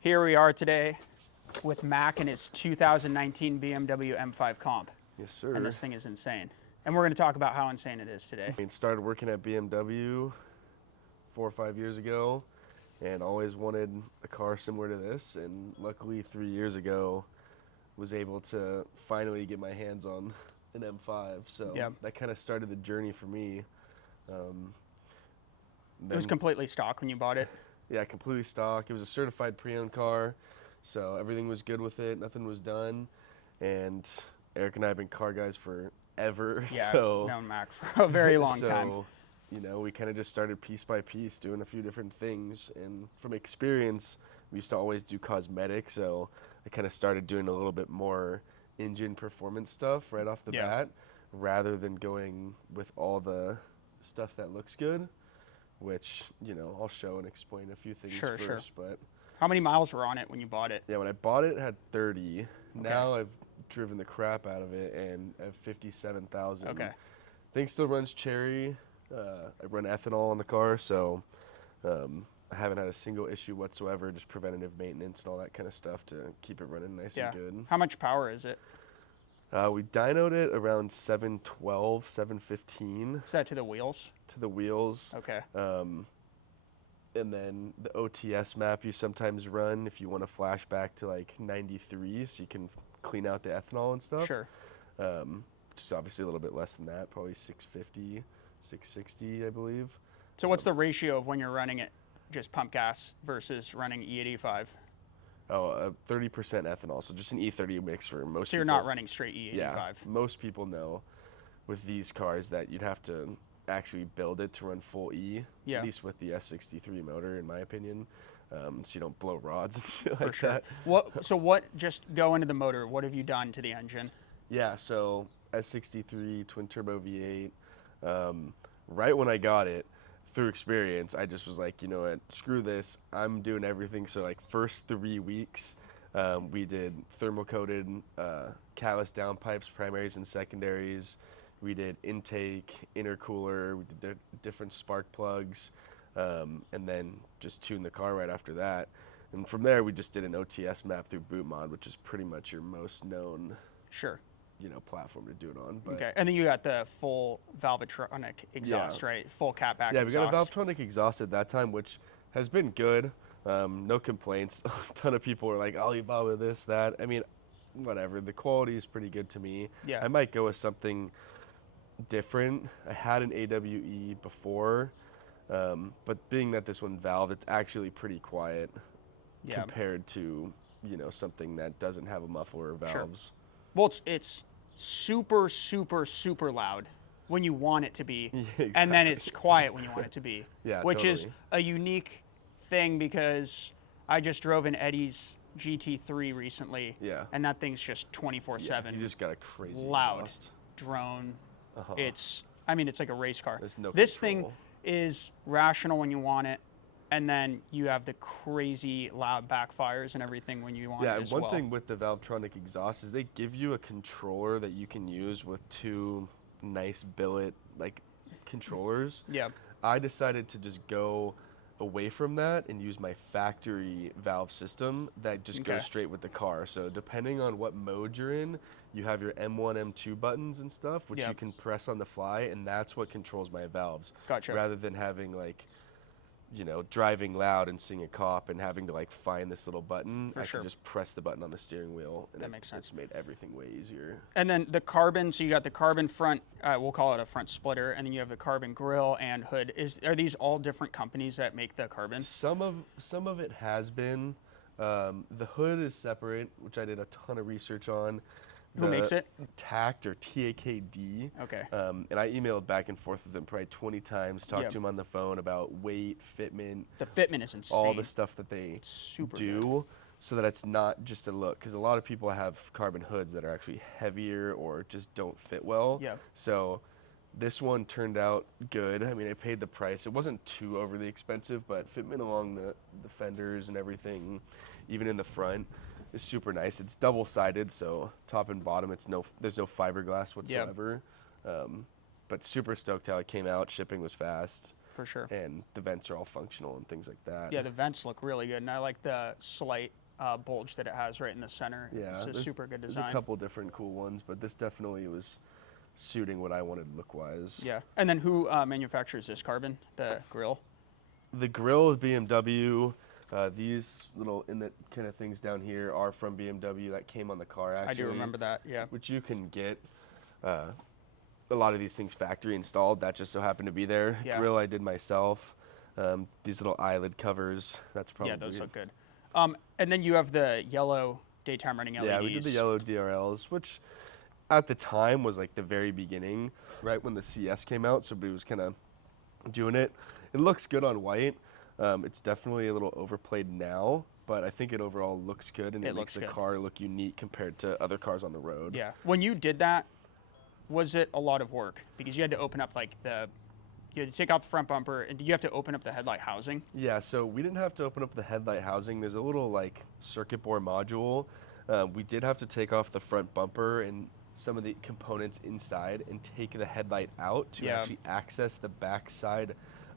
Here we are today with Mac and his 2019 BMW M5 Comp. Yes, sir. And this thing is insane. And we're going to talk about how insane it is today. I started working at BMW 4 or 5 years ago and always wanted a car similar to this. And luckily 3 years ago was able to finally get my hands on an M5. So that kind of started the journey for me. It was completely stock when you bought it? Yeah, completely stock. It was a certified pre-owned car, so everything was good with it. Nothing was done. And Eric and I have been car guys forever. Yeah, so, I've known Mac for a very long time. You know, we kind of just started piece by piece doing a few different things. And from experience, we used to always do cosmetic, so I kind of started doing a little bit more engine performance stuff right off the bat, rather than going with all the stuff that looks good, which, you know, I'll show and explain a few things first. But how many miles were on it when you bought it? Yeah, when I bought it, it had 30. Okay. Now I've driven the crap out of it and I have 57,000. Okay. Thing still runs cherry. I run ethanol on the car, so I haven't had a single issue whatsoever, just preventative maintenance and all that kind of stuff to keep it running nice and good. How much power is it? We dynoed it around 712, 715. Is that to the wheels? To the wheels. Okay. And then the OTS map you sometimes run if you want to flash back to like 93, so you can clean out the ethanol and stuff. Sure. Which is obviously a little bit less than that, probably 650, 660, I believe. So what's the ratio of when you're running it just pump gas versus running E85? 30% ethanol, so just an E30 mix for most people. So you're not running straight E85? Yeah, most people know with these cars that you'd have to actually build it to run full E, at least with the S63 motor, in my opinion, so you don't blow rods and shit like that. So just go into the motor, what have you done to the engine? Yeah, so S63 twin turbo V8, right when I got it, through experience, I just was like, you know what, screw this, I'm doing everything. So like first 3 weeks, we did thermal coated catalyst downpipes, primaries and secondaries. We did intake, intercooler, we did different spark plugs, and then just tuned the car right after that. And from there, we just did an OTS map through BootMod, which is pretty much your most known platform to do it on. But okay, and then you got the full Valvetronic exhaust, right? Full catback exhaust. Yeah, we got a Valvetronic exhaust at that time, which has been good. No complaints. A ton of people are like, Alibaba this, that. I mean, whatever. The quality is pretty good to me. Yeah. I might go with something different. I had an AWE before, but being that this one valve, it's actually pretty quiet compared to, you know, something that doesn't have a muffler or valves. Sure. Well, it's super, super, super loud when you want it to be, exactly. And then it's quiet when you want it to be, which is a unique thing because I just drove in Eddie's GT3 recently, and that thing's just 24/7. You just got a crazy loud exhaust. Drone. It's like a race car. No this thing is rational when you want it, and then you have the crazy loud backfires and everything when you want it as well. Yeah, one thing with the Valvetronic exhaust is they give you a controller that you can use with 2 nice billet controllers. Yeah. I decided to just go away from that and use my factory valve system that just goes straight with the car. So depending on what mode you're in, you have your M1, M2 buttons and stuff, which you can press on the fly, and that's what controls my valves. Gotcha. Rather than having driving loud and seeing a cop and having to find this little button, I can just press the button on the steering wheel, and that makes sense. It's made everything way easier. And then the carbon, so you got the carbon front, we'll call it a front splitter, and then you have the carbon grille and hood. Are these all different companies that make the carbon? Some of it has been. The hood is separate, which I did a ton of research on. Who makes it? TACT or TAKD. Okay. And I emailed back and forth with them probably 20 times, talked to them on the phone about weight, fitment. The fitment is insane. All the stuff that they do so that it's not just a look. Because a lot of people have carbon hoods that are actually heavier or just don't fit well. Yeah. So this one turned out good. I mean, I paid the price. It wasn't too overly expensive, but fitment along the fenders and everything, even in the front, is super nice. It's double-sided, so top and bottom, there's no fiberglass whatsoever. But super stoked how it came out. Shipping was fast. for sure. And the vents are all functional and things like that. Yeah, the vents look really good, and I like the slight bulge that it has right in the center. Yeah, it's a super good design. There's a couple different cool ones, but this definitely was suiting what I wanted look-wise. Yeah, and then who manufactures this carbon, the grill? The grill is BMW. These little inlet kind of things down here are from BMW that came on the car, actually. I do remember that, yeah. Which you can get a lot of these things factory installed. That just so happened to be there. Yeah. Grill I did myself. These little eyelid covers, that's probably... Yeah, those look good. And then you have the yellow daytime running LEDs. Yeah, we did the yellow DRLs, which at the time was like the very beginning, right when the CS came out, so we was kind of doing it. It looks good on white. It's definitely a little overplayed now, but I think it overall looks good, and it makes the car look unique compared to other cars on the road. Yeah. When you did that, was it a lot of work? Because you had to open up you had to take off the front bumper, and did you have to open up the headlight housing? Yeah, so we didn't have to open up the headlight housing. There's a little like circuit board module. We did have to take off the front bumper and some of the components inside and take the headlight out to actually access the back side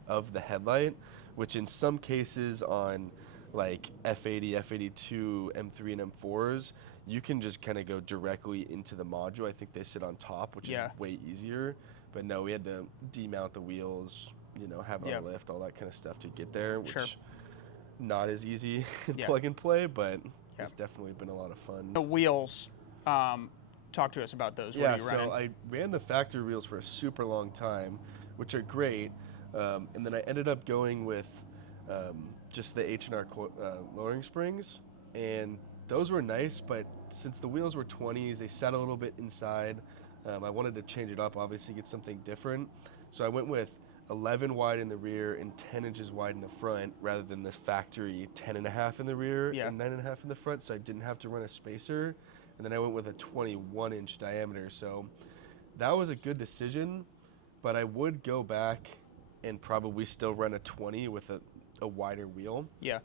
of the headlight, which in some cases on like F80, F82, M3, and M4s, you can just kind of go directly into the module. I think they sit on top, which is way easier. But no, we had to demount the wheels, have it on lift, all that kind of stuff to get there, which not as easy plug and play, but it's definitely been a lot of fun. The wheels, talk to us about those. What are you running? So I ran the factory wheels for a super long time, which are great. And then I ended up going with just the H&R lowering springs, and those were nice, but since the wheels were 20s, they sat a little bit inside. I wanted to change it up, obviously get something different. So I went with 11 wide in the rear and 10 inches wide in the front, rather than the factory 10.5 in the rear and 9.5 in the front, so I didn't have to run a spacer. And then I went with a 21-inch diameter, so that was a good decision, but I would go back and probably still run a 20 with a wider wheel. Yeah.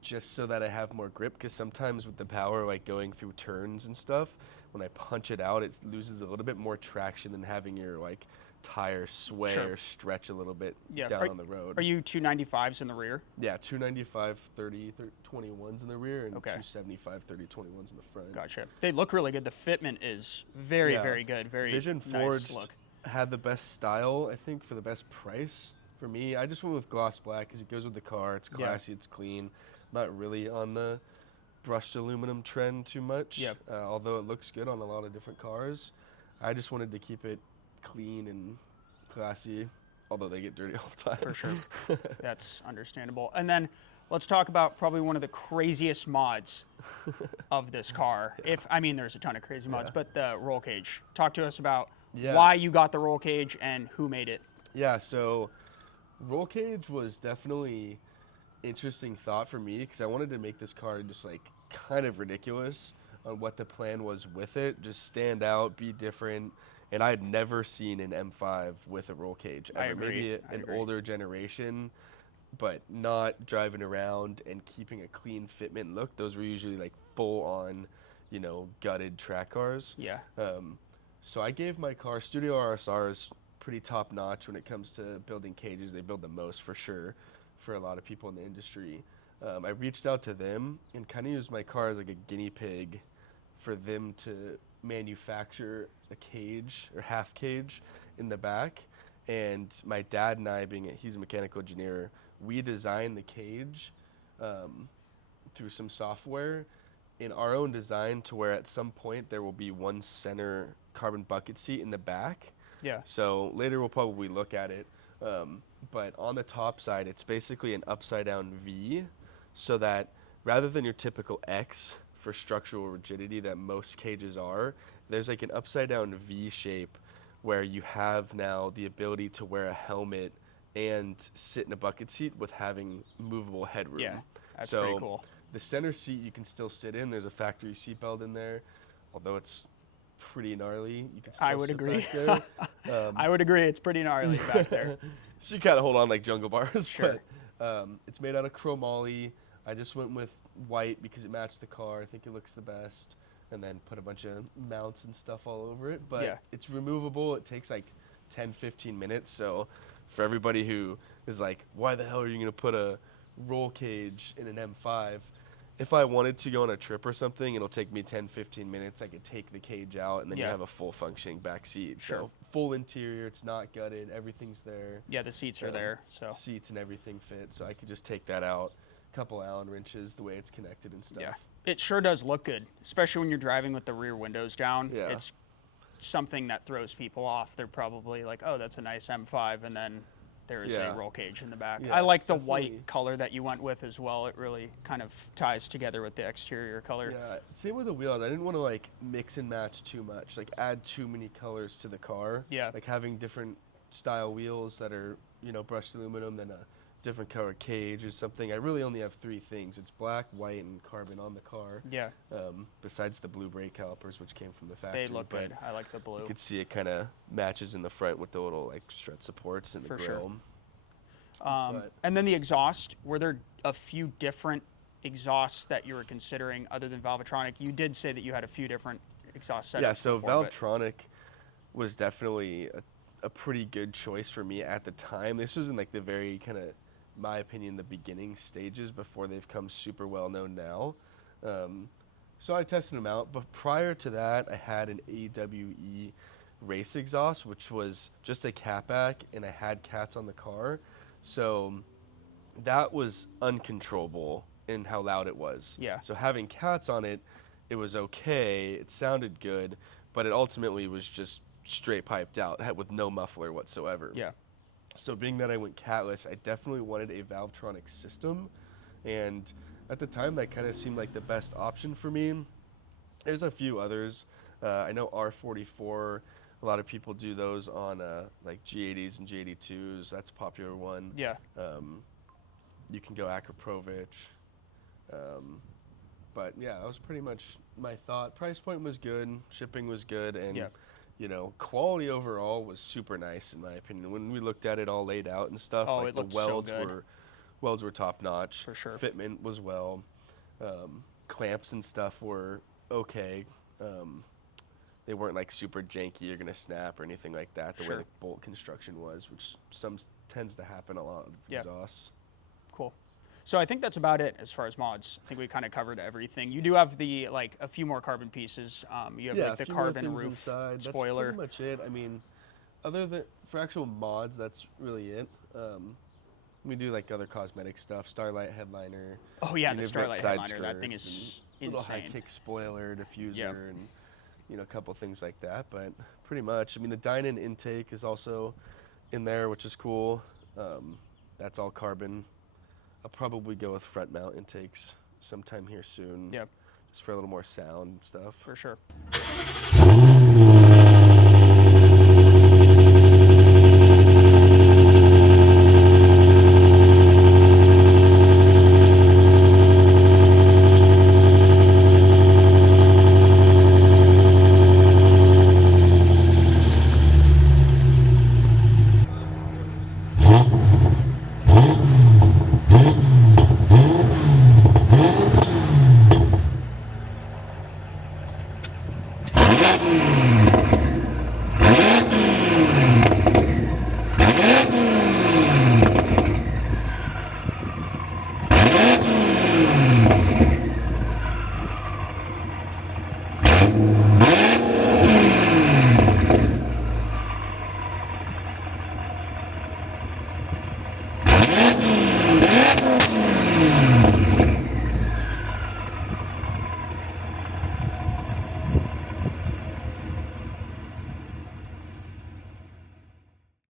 Just so that I have more grip, because sometimes with the power, like going through turns and stuff, when I punch it out, it loses a little bit more traction than having your like tire sway or stretch a little bit down on the road. Are you 295s in the rear? Yeah, 295 30 21s in the rear and 275 30 21s in the front. Gotcha. They look really good. The fitment is very, very good. Very Vision nice Forged look. Had the best style, I think, for the best price. For me, I just went with gloss black because it goes with the car. It's classy, it's clean. Not really on the brushed aluminum trend too much, although it looks good on a lot of different cars. I just wanted to keep it clean and classy, although they get dirty all the time. For sure. That's understandable. And then let's talk about probably one of the craziest mods of this car. There's a ton of crazy mods, but the roll cage. Talk to us about why you got the roll cage and who made it. Yeah, so roll cage was definitely interesting thought for me, because I wanted to make this car just like kind of ridiculous on what the plan was with it, just stand out, be different. And I had never seen an M5 with a roll cage ever. I agree. Maybe an older generation, but not driving around and keeping a clean fitment look. Those were usually like full on, gutted track cars. Yeah. So I gave my car, Studio RSR is pretty top notch when it comes to building cages. They build the most for sure for a lot of people in the industry. I reached out to them and kind of used my car as like a guinea pig for them to manufacture a cage or half cage in the back. And my dad and I, he's a mechanical engineer, we designed the cage through some software in our own design, to where at some point there will be one center carbon bucket seat in the back. Yeah. So later we'll probably look at it. But on the top side, it's basically an upside down V, so that rather than your typical X for structural rigidity that most cages are, there's like an upside down V shape where you have now the ability to wear a helmet and sit in a bucket seat with having movable headroom. Yeah, that's pretty cool. The center seat you can still sit in. There's a factory seatbelt in there, although it's pretty gnarly. You can still I would sit agree. back there. I would agree. It's pretty gnarly back there. So you kind of hold on like jungle bars. Sure. But it's made out of chromoly. I just went with white because it matched the car. I think it looks the best. And then put a bunch of mounts and stuff all over it. But it's removable. It takes like 10, 15 minutes. So for everybody who is like, why the hell are you going to put a roll cage in an M5? If I wanted to go on a trip or something, it'll take me 10, 15 minutes. I could take the cage out, and then you have a full functioning back seat. Sure. So full interior, it's not gutted, everything's there. Yeah, the seats are there. So seats and everything fit, so I could just take that out. Couple Allen wrenches, the way it's connected and stuff. Yeah, it sure does look good, especially when you're driving with the rear windows down. Yeah. It's something that throws people off. They're probably like, oh, that's a nice M5, and then there is a roll cage in the back. Yeah, I like the white color that you went with as well. It really kind of ties together with the exterior color. Yeah, same with the wheels. I didn't want to like mix and match too much, like add too many colors to the car. Yeah. Like having different style wheels that are, you know, brushed aluminum than a different color cage or something. I really only have 3 things. It's black, white, and carbon on the car. Yeah. Besides the blue brake calipers, which came from the factory. They look good. I like the blue. You could see it kind of matches in the front with the little like strut supports and the grill. And then the exhaust, were there a few different exhausts that you were considering other than Valvetronic? You did say that you had a few different exhaust setups. Yeah, so before, Valvetronic was definitely a pretty good choice for me at the time. This was in like the very kind of, my opinion, the beginning stages before they've come super well known now. So I tested them out, but prior to that, I had an AWE race exhaust, which was just a catback, and I had cats on the car. So that was uncontrollable in how loud it was. Yeah. So having cats on it, it was okay. It sounded good, but it ultimately was just straight piped out with no muffler whatsoever. Yeah. So being that I went catless, I definitely wanted a Valvetronic system, and at the time that kind of seemed like the best option for me. There's a few others. I know R44. A lot of people do those on like G80s and G82s. That's a popular one. Yeah. You can go Akroprovich. But yeah, that was pretty much my thought. Price point was good. Shipping was good. And, you know, quality overall was super nice in my opinion. When we looked at it all laid out and stuff, like the welds were top notch. For sure. Fitment was well. Clamps and stuff were okay. They weren't like super janky, you're gonna snap or anything like that. The way the bolt construction was, which tends to happen a lot of exhausts. Cool. So I think that's about it as far as mods. I think we kind of covered everything. You do have the like a few more carbon pieces. You have like the carbon roof inside. spoiler. That's pretty much it. I mean, other than for actual mods, that's really it. We do like other cosmetic stuff. Starlight headliner. Oh yeah, the Starlight headliner. That thing is insane. Little high kick spoiler, diffuser, and you know, a couple things like that. But pretty much, I mean, the Dynon intake is also in there, which is cool. That's all carbon. I'll probably go with front mount intakes sometime here soon. Yep. Just for a little more sound and stuff. For sure.